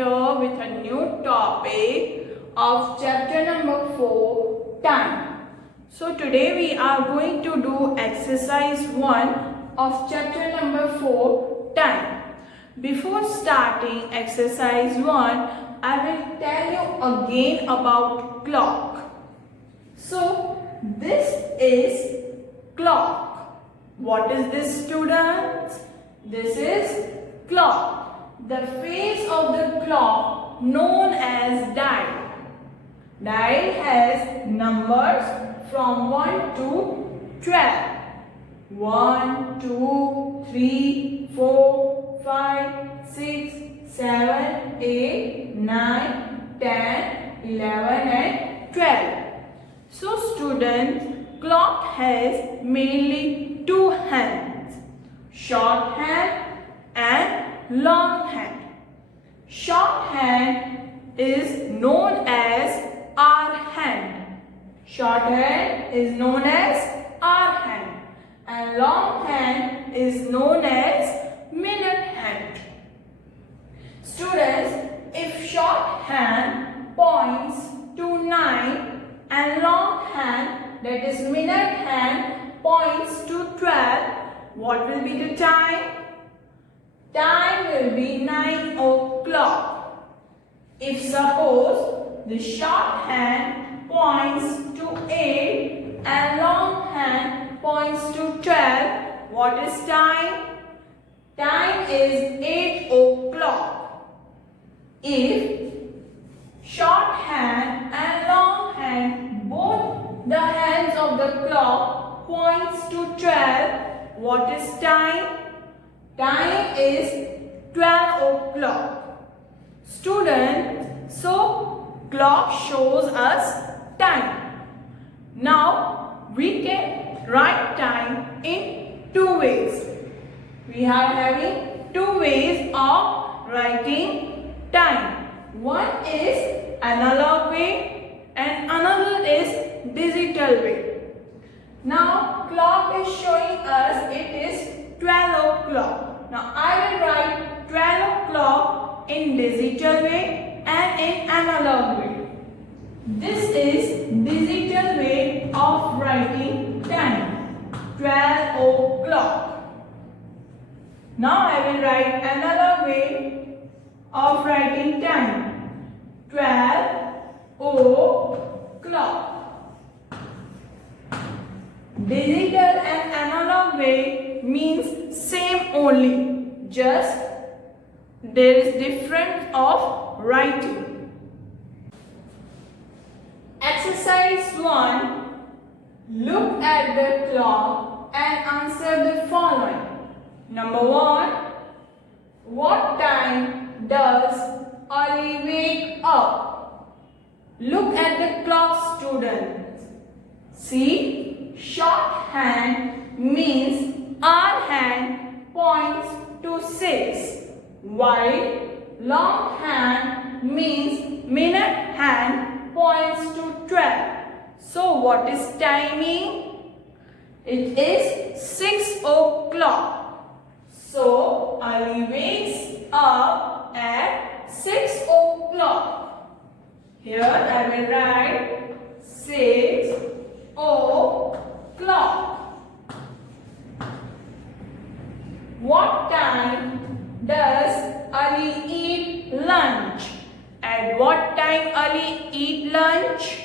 here with a new topic of chapter number 4, time. So today we are going to do exercise 1 of chapter number 4, time. Before starting exercise 1, I will tell you again about clock. So this is clock. What is this, students? This is clock. The face of the clock known as dial. Dial has numbers from 1 to 12. 1, 2, 3, 4, 5, 6, 7, 8, 9, 10, 11 and 12. So students, clock has mainly two hands, short hand and long hand. Short hand is known as hour hand. Short hand is known as hour hand and long hand is known as minute hand. Students, if short hand points to 9 and long hand, that is minute hand, points to 12, what will be the time? Time will be 9 o'clock. If suppose the short hand points to 8 and long hand points to 12, what is time? Time is 8 o'clock. If short hand and long hand, both the hands of the clock points to 12, what is time? Time is 12 o'clock. Students, so clock shows us time. Now we can write time in two ways. We are having two ways of writing time. One is analog way and another is digital way. Now clock is showing us it is 12 o'clock. Now I will write 12 o'clock in digital way and in analog way. This is digital way of writing time, 12 o'clock. Now I will write analog way of writing time, 12 o'clock. Digital and analog way means same only, just there is difference of writing. Exercise 1. Look at the clock and answer the following. Number 1. What time does Ali wake up? Look at the clock, students. See, short hand means hour hand points to 6, while long hand means minute hand points to 12. So what is timing? It is 6 o'clock. So Ali wakes up at 6 o'clock. Here I will write 6 o'clock. What time does Ali eat lunch? At what time Ali eat lunch?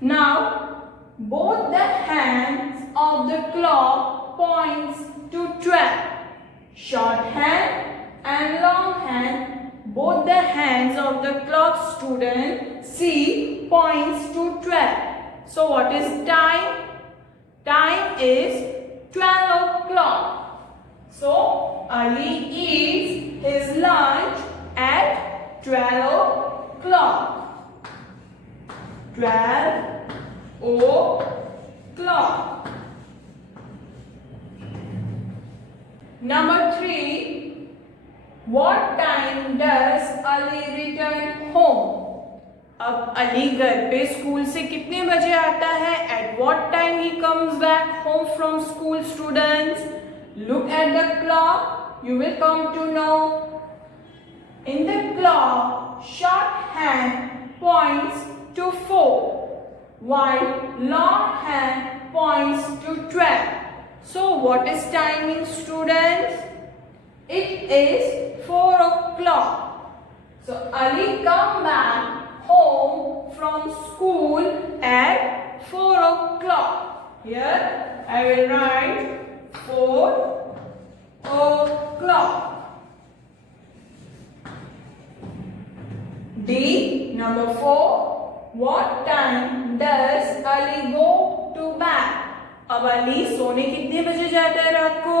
Now both the hands of the clock points to 12. Short hand and long hand, both the hands of the clock, student, see, points to 12. So what is time? Time is 12 o'clock. So Ali eats his lunch at 12 o'clock. 12 o'clock. Number 3. What time does Ali return home? अब अली घर पे school से कितने बजे आता है? At what time he comes back home from school, students? Look at the clock. You will come to know. In the clock, shorthand points to 4, while longhand points to 12. So what is timing, students? It is 4 o'clock. So Ali come back home from school at 4 o'clock. Here I will write 4 o'clock. D. Number 4. What time does Ali go to bed? अब अली सोने कितने बजे जाता है रात को?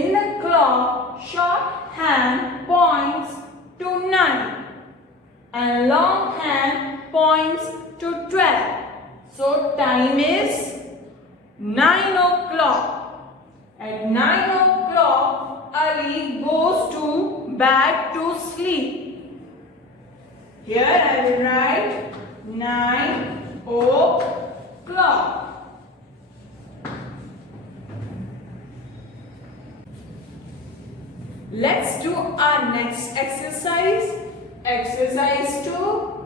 In the clock, shorthand points to 9 and longhand points to 12. So time is 9 o'clock. At 9 o'clock, Ali goes to bed to sleep. Here I will write 9 o'clock. Let's do our next exercise. Exercise 2.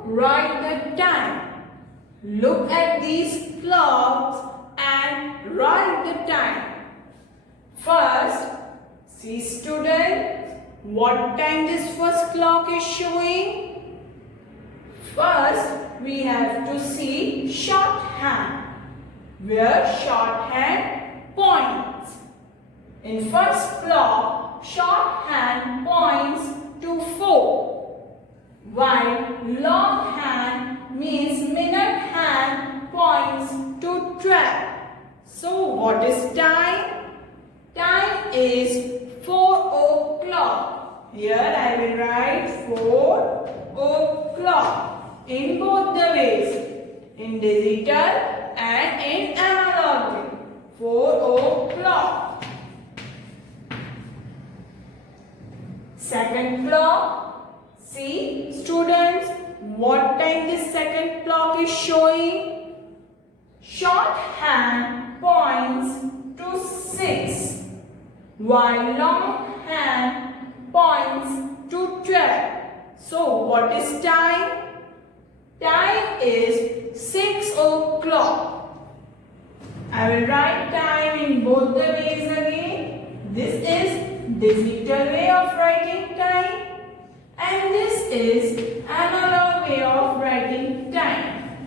Write the time. Look at these clocks and write the time. First, see students, what time this first clock is showing? First, we have to see shorthand, where shorthand points. In first clock, shorthand points to 4, while longhand means minute hand points to 12. So what is time? Time is 4 o'clock. Here I will write 4 o'clock. In both the ways, in digital and in analog. 4 o'clock. Second clock. See students, what time this second clock is showing? Shorthand points to 6, while longhand points to 12. So what is time? Time is 6 o'clock. I will write time in both the ways again. This is digital way of writing time and this is analog way of writing time.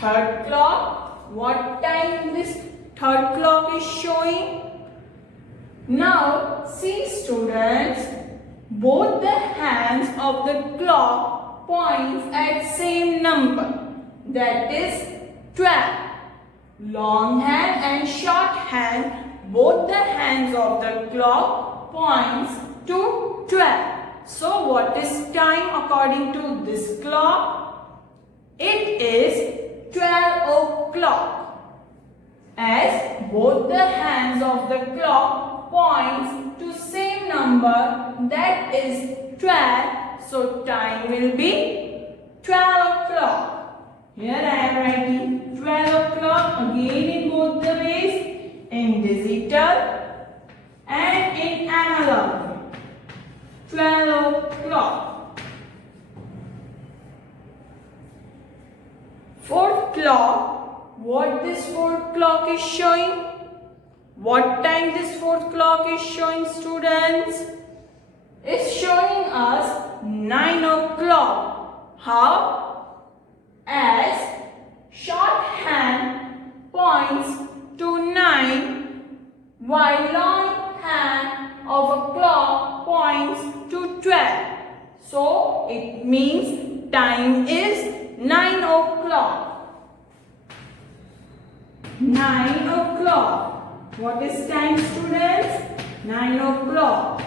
Third clock. What time this third clock is showing? Now see students, both the hands of the clock points at same number, that is 12. Long hand and short hand, both the hands of the clock points to 12. So what is time according to this clock? It is 12 o'clock, as both the hands of the clock points to same number, that is 12. So time will be 12 o'clock. Here I am writing 12 o'clock again in both the ways, in digital and in analog. 12 o'clock. Fourth clock. What this fourth clock is showing? What time this fourth clock is showing, students? It's showing us 9 o'clock. How? As shorthand points to 9, while long hand of a clock points to 12. So it means time is 9 o'clock. 9 o'clock. What is time, students? 9 o'clock.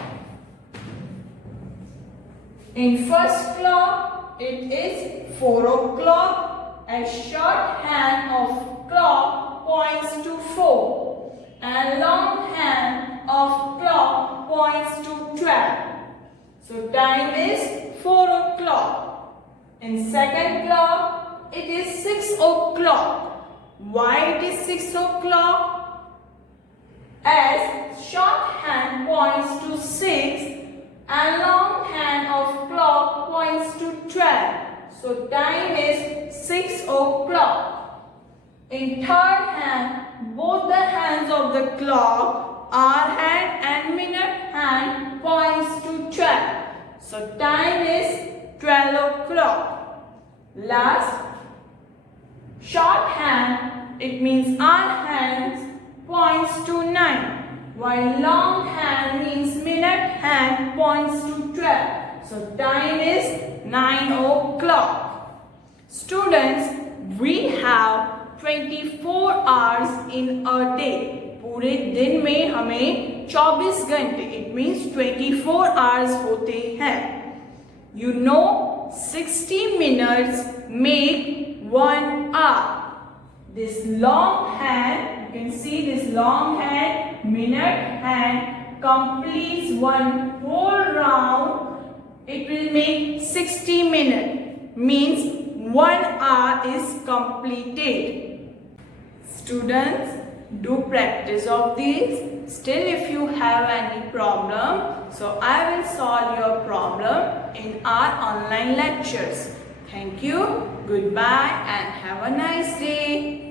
In first clock, it is 4 o'clock, as shorthand of clock points to 4 and long hand of clock points to 12. So time is 4 o'clock. In second clock, it is 6 o'clock. Why it is 6 o'clock? as short hand points to 6 and long hand of clock points to 12. So time is 6 o'clock. In third hand, both the hands of the clock, hour hand and minute hand, points to 12. So time is 12 o'clock. Last, short hand, it means hour hands, points to 9. While long hand means minute hand, points to 12. So time is 9 o'clock. Students, we have 24 hours in a day. पूरे दिन में हमें 24 घंटे, it means 24 hours होते हैं. You know 60 minutes make 1 hour. This long hand, you can see this long hand, minute hand completes one whole round. It will make 60 minutes, means 1 hour is completed. Students, do practice of these. Still, if you have any problem, so I will solve your problem in our online lectures. Thank you, goodbye and have a nice day.